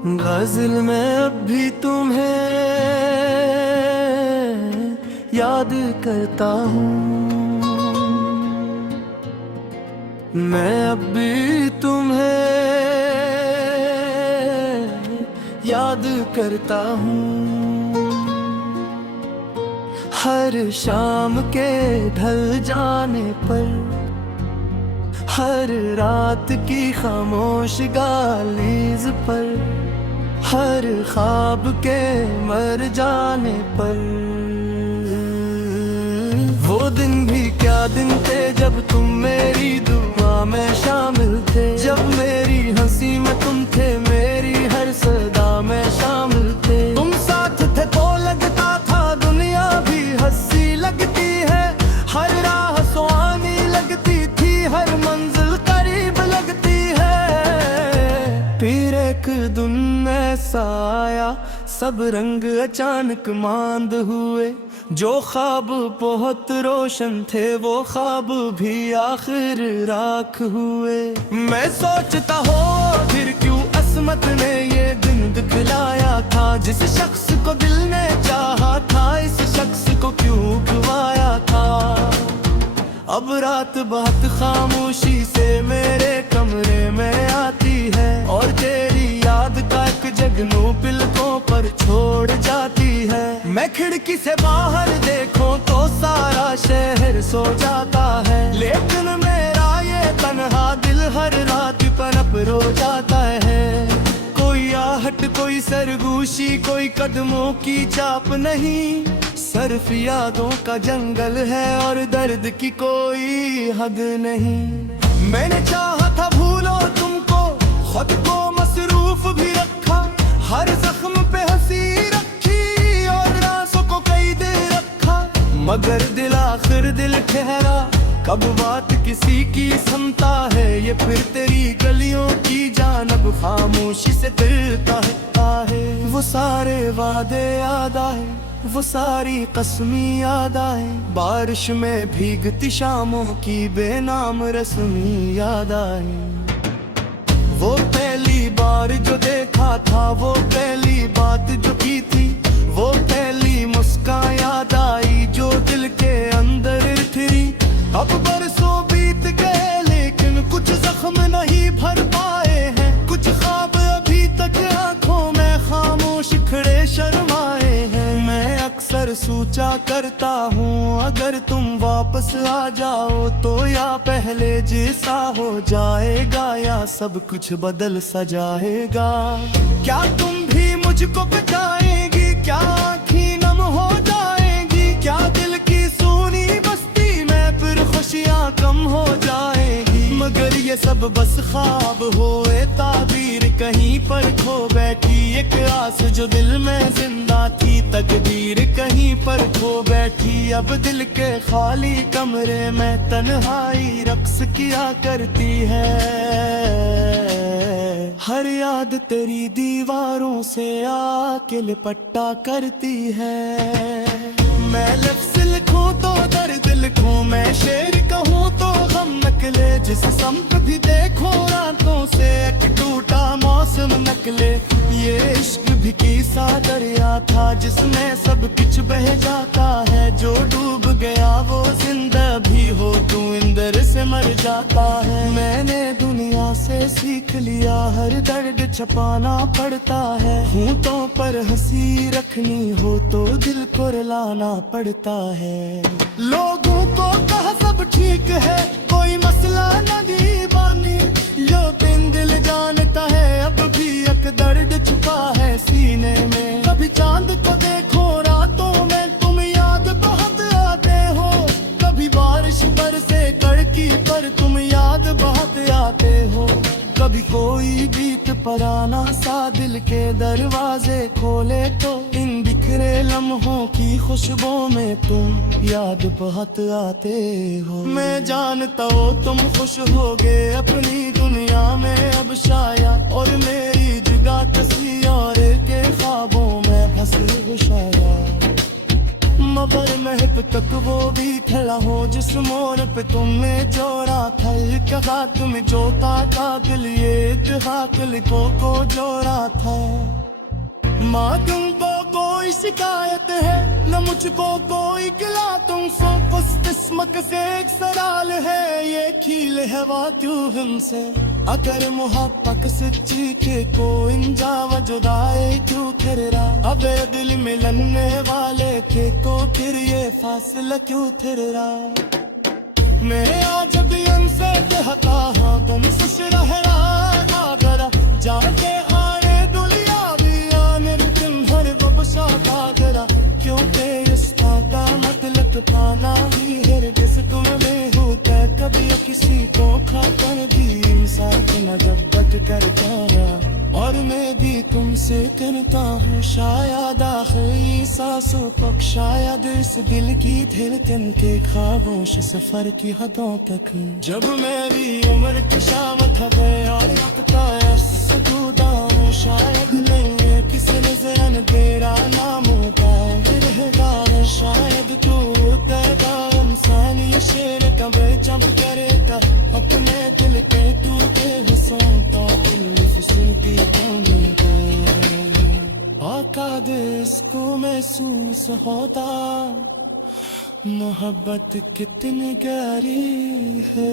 गज़ल में अब भी तुम्हें याद करता हूँ, मैं अब भी तुम्हें याद करता हूँ। हर शाम के ढल जाने पर, हर रात की खामोश गालीज पर, हर ख्वाब के मर जाने पर। वो दिन भी क्या दिन थे जब तुम मेरी दुआ में शामिल थे, जब मेरी हंसी में तुम थे, मेरी हर सदा में शामिल थे। तुम साथ थे तो लगता था दुनिया भी हंसी लगती है, हर राह सुहानी लगती थी, हर मंजिल करीब लगती है। फिर एक दिन ऐसा आया, सब रंग अचानक मांद हुए, जो ख्वाब बहुत रोशन थे वो ख्वाब भी आखिर राख हुए। मैं सोचता हूँ फिर क्यों असमत ने ये दिन दिखलाया था, जिस शख्स को दिल ने चाहा था, इस शख्स को क्यों गवाया था। अब रात बहुत खामोशी से मेरे कमरे में आती है, और तेरी याद का एक जगनू पलकों पर छोड़ जाती है। मैं खिड़की से बाहर देखूं तो सारा शहर सो जाता है, लेकिन मेरा ये तन्हा दिल हर रात पनप रो जाता है। कोई आहट, कोई सरगोशी, कोई कदमों की चाप नहीं, सिर्फ यादों का जंगल है और दर्द की कोई हद नहीं। मैंने चाहा था भूलो तुमको, खुद को मसरूफ भी रखा, हर जख्म पे हंसी रखी और रासों को कैद रखा, मगर दिल आखिर दिल ठहरा। कब बात किसी की सुनता है, ये फिर तेरी गलियों की जानब खामोशी से फिरता है। वो सारे वादे याद आए, वो सारी कसमी याद आए, बारिश में भीगती शामों की बेनाम रस्मी याद आई। वो पहली बार जो देखा था, वो पहली बात जो की थी, वो पहली मुस्कान याद आई जो दिल के अंदर थी। अब बरसों बीत गए लेकिन कुछ जख्म नहीं भर पाए हैं, कुछ ख्वाब अभी तक आंखों में खामोश खड़े शर्माए हैं। मैं अक्सर सोचा करता हूँ, अगर तुम वापस आ जाओ तो या पहले जैसा हो जाएगा, या सब कुछ बदल सा जाएगा। क्या तुम भी मुझको बताएगी, क्या आँखें नम हो जाएगी, क्या दिल की सोनी बस्ती में फिर खुशियाँ कम हो जाएगी। मगर ये सब बस ख्वाब होए ताबीर, कहीं पर खो बैठी एक आस जो दिल में जिंदा थी, तकदीर कहीं पर खो बैठी। अब दिल के खाली कमरे में तन्हाई रक्स किया करती है, हर याद तेरी दीवारों से आके लिपटा करती है। मैं लफ्ज़ लिखूं तो दर्द लिखूं, मैं शेर कहूं तो गम नकले, जिस समत भी देखो रातों से एक टूटा मौसम नकले। ये इश्क भी किसा दरिया था जिसमें सब कुछ बह जाता है, जो डूब गया वो जिंदा भी हो तू इंदर से मर जाता है। मैंने दुनिया से सीख लिया हर दर्द छपाना पड़ता है, होंठों पर हंसी रखनी हो तो दिल को रुलाना पड़ता है। लोगों को कहा सब ठीक है, कोई मसला नहीं बानी, लेकिन दिल जानता है अब भी एक दर्द छुपा है सीने में। कभी चांद को देखो रातों में तुम याद बहुत आते हो, कभी बारिश बरसे कड़की पर तुम याद बहुत आते हो, कभी कोई गीत पराना सा दिल के दरवाजे खोले तो इन बिखरे लम्हों की खुशबू में तुम याद बहुत आते हो। मैं जानता हूँ तुम खुश होगे अपनी दुनिया में अब शाया, और मेरी जगह किसी और के ख्वाबों में फंस शाया। मगर महक तक वो भी खड़ा हो जिस मोड़ पे तुमने जोड़ा था। एक हाथ में जोता था दिल, ये हाथ लिखो को जोड़ा था। माँ तुमको कोई शिकायत है न मुझको कोई गिला, तुमसे बस किस्मत से एक सवाल है, ये खील है वाक्यों हमसे। अगर मोहब्बत सच्ची के कोई जावा जुदाई क्यों ठहरा, अब दिल मिलने वाले थे को फिर ये फासला क्यों ठहरा। मैं आज भी उनसे कहता हाँ तुमसे रह रहा अगर जाके आने दुनिया भी आने तुम हर बबशा का गरा, क्योंकि रिश्ता का मतलब पाना ही है जिस तुम्हें होता कभी किसी को खाकर भी इंसान की मोहब्बत करता है। और मैं भी तुमसे करता हूँ शायद आखिरी सांसों तक, शायद इस दिल की धड़कन के खामोश सफर की हदों तक। जब मेरी उम्र की शाम खबे और लगता है सुकूदा हूँ, शायद नहीं किसी नजर तेरा नाम का रहेगा, शायद तू तेरा इंसान ये शेर कब जब करेगा अपने दिल पे टूटे हुस्न का दिल फिसूदी आका इसको महसूस होता मोहब्बत कितनी गहरी है।